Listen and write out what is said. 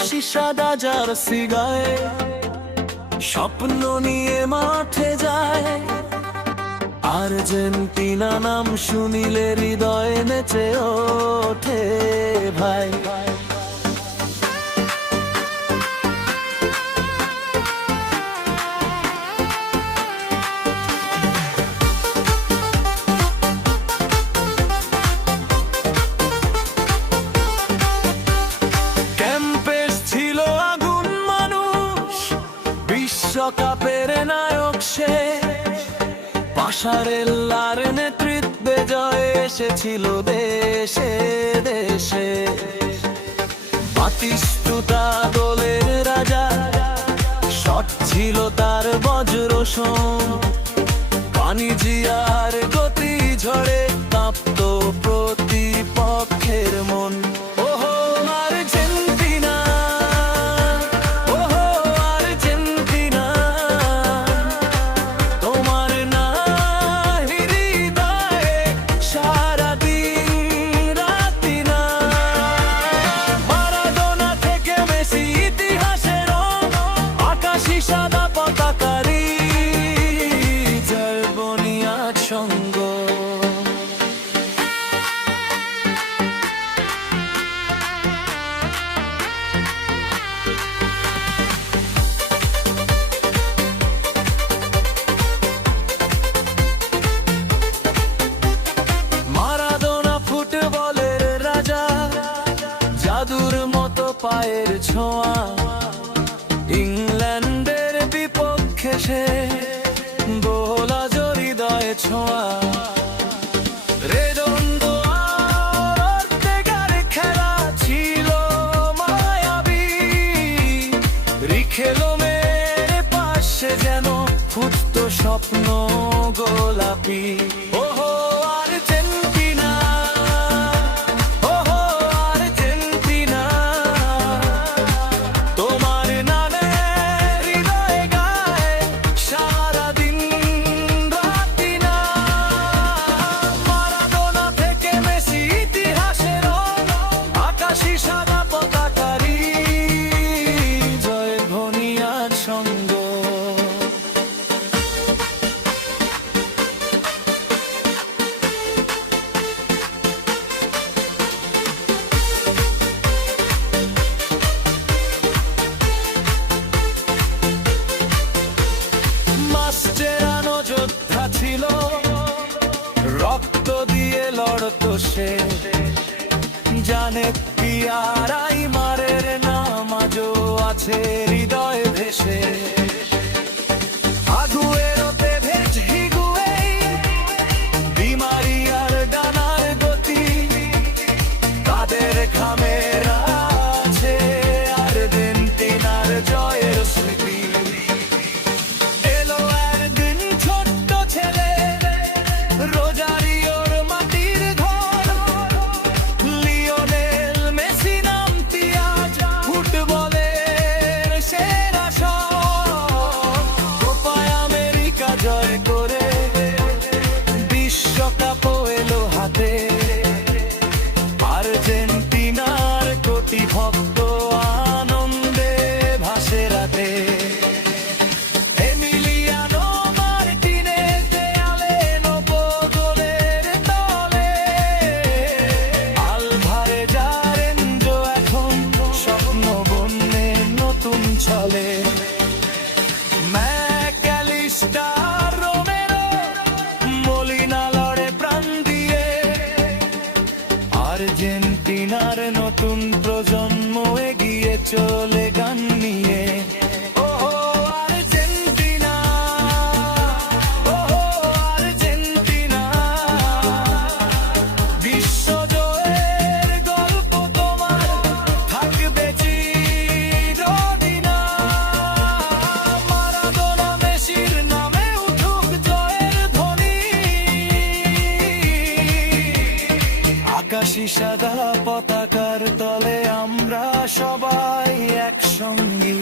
আকাশি সাদা জার্সি গায়ে স্বপ্ন নিয়ে মাঠে যায়। আর্জেন্টিনা নাম শুনিলে হৃদয় নেচে ওঠে ভাই। বিশ্বকাপের নায়ক সে, পাশারেল্লার নেতৃত্বে জয় এসেছিল দেশে দেশে। বাতিস্তুতা গোলের রাজা, শট ছিল তার বজ্রসম। বাণিজ্যার গতি ঝড়ে কাঁপত প্রতিপক্ষের মন। জাদুর মতো পায়ের ছোঁয়া, ইংল্যান্ডের বিপক্ষে সে গোলা হৃদয়ে ছোঁয়া। রেডোন্ডো আর অর্তেগার খেলা ছিল মায়াবী। রিখেলমের পাশে যেন ফুটত স্বপ্ন গোলাপি। ওহো আর্জেন্টিনা, ছিল রক্ত দিয়ে লড়তো সে। জানে পিয়ারাই মারের নাম আজও আছে হৃদয় ভেসে। আগুয়েরোতে ভেজ হিগুয়েই, ডিমারিয়ার ডানার গতি, তাদের ঘামের আছে আর্জেন্টিনার জয়ের স্মৃতি। রোজারিওর মাটির ঘর, লিওনেল মেসি নামটি আজ ফুটবলের সেরা শট। কোপায় আমেরিকা জয় করে বিশ্বকাপও এলো হাতে। আর্জেন্টিনার কোটি ভক্ত আনন্দে ভাসে রাতে। চলে ম্যাকঅ্যালিস্টার, রোমেরো, মলিনা লড়ে প্রাণ দিয়ে। আর্জেন্টিনার নতুন প্রজন্ম এগিয়ে চলে গান নিয়ে। আকাশি সাদা পতাকার তলে আমরা সবাই একসঙ্গী।